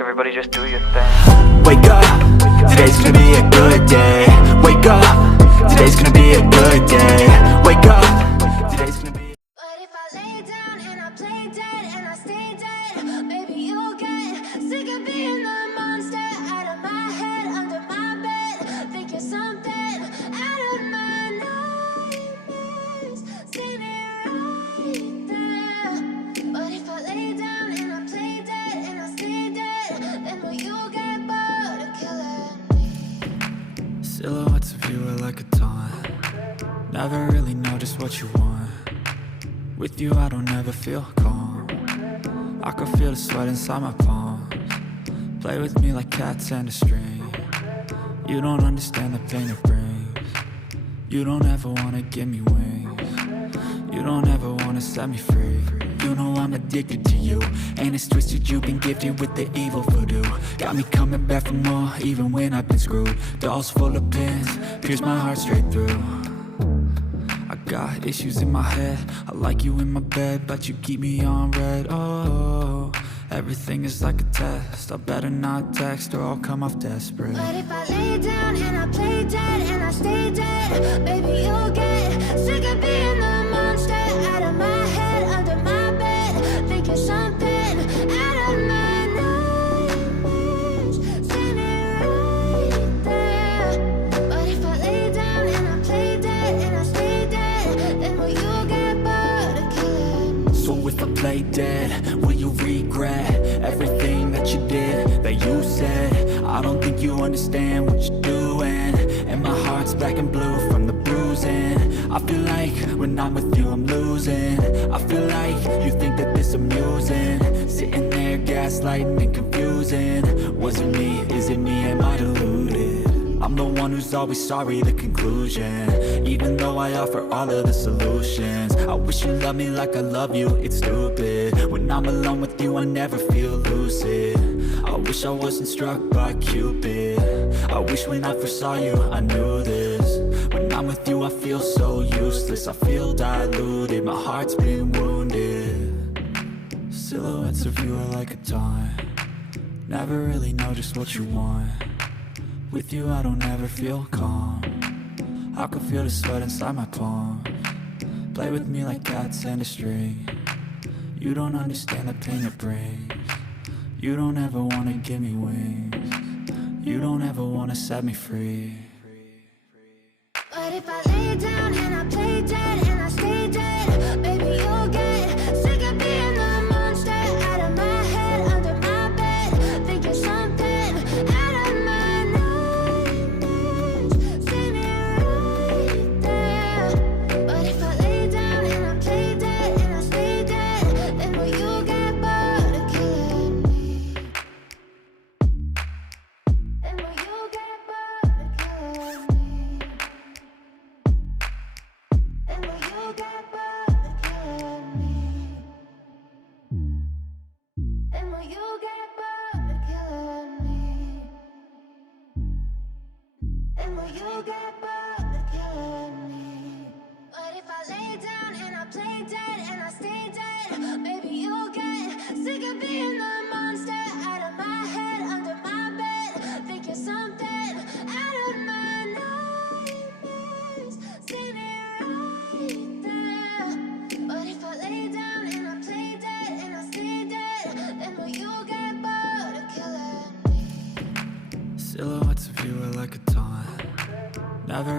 everybody just do your thing. Wake up, today's gonna be a good day. Wake up, today's gonna be a good day. Wake up, today's gonna be. But if I lay down and I play dead and I stay dead, maybe you'll get sick of being the monster out of my head, under my bed. Think you're something out of my nightmares, standing right there. But if I lay down and I play dead and I stay dead, then will you get bored of killing me? Silhouettes of you are like a taunt. Never really know just what you want. With you I don't ever feel calm. I can feel the sweat inside my palms. Play with me like cats and a string. You don't understand the pain it brings. You don't ever wanna give me wings. You don't ever wanna set me free. You know I'm addicted to you, and it's twisted, you've been gifted with the evil voodoo. Got me coming back for more, even when I've been screwed. Dolls full of pins, pierce my heart straight through. I got issues in my head, I like you in my bed, but you keep me on red. Oh, everything is like a test. I better not text or I'll come off desperate. But if I lay down and I play dead and I stay dead, maybe you'll get sick of being the monster out of my head, under my bed. Think you're something out of my nightmares, standing right there. But if I lay down and I play dead and I stay dead, then will you get bored of killing me? So if I play dead, will you regret everything that you did, that you said? I don't think you understand what you're doing, and my heart's black and blue from the bruising. I feel like when I'm with you I'm losing. I feel like you think that this amusing, sitting there gaslighting and confusing. Was it me? Is it me? Am I deluded? I'm the one who's always sorry, the conclusion. Even though I offer all of the solutions, I wish you loved me like I love you, it's stupid. When I'm alone with you I never feel lucid. I wish I wasn't struck by Cupid. I wish when I first saw you I knew this. When I'm with you I feel so useless, I feel diluted, my heart's been wounded. Silhouettes of you are like a taunt. Never really know just what you want. With you I don't ever feel calm. I can feel the sweat inside my palms. Play with me like cats and a string. You don't understand the pain it brings. You don't ever wanna give me wings. You don't ever wanna set me free. But if I lay down and I play dead and I stay dead, maybe you'll get sick of being the monster out of my head, under my bed. Think you're something out of my nightmares, standing right there. But if I lay down and I play dead and I stay dead, then will you get bored of killing me? Then will you get bored of killing me? And will you get bored of killing me? And will you get bored of killing me? And will you get bored of killing me? But if I lay down and I play dead and I stay dead, maybe you'll get sick of being the monster out of my head, under my bed. Think you're something out of my nightmares, standing right there. But if I lay down and I play dead and I stay dead, then will you get bored of killing me? Silhouettes of you are like a taunt. Never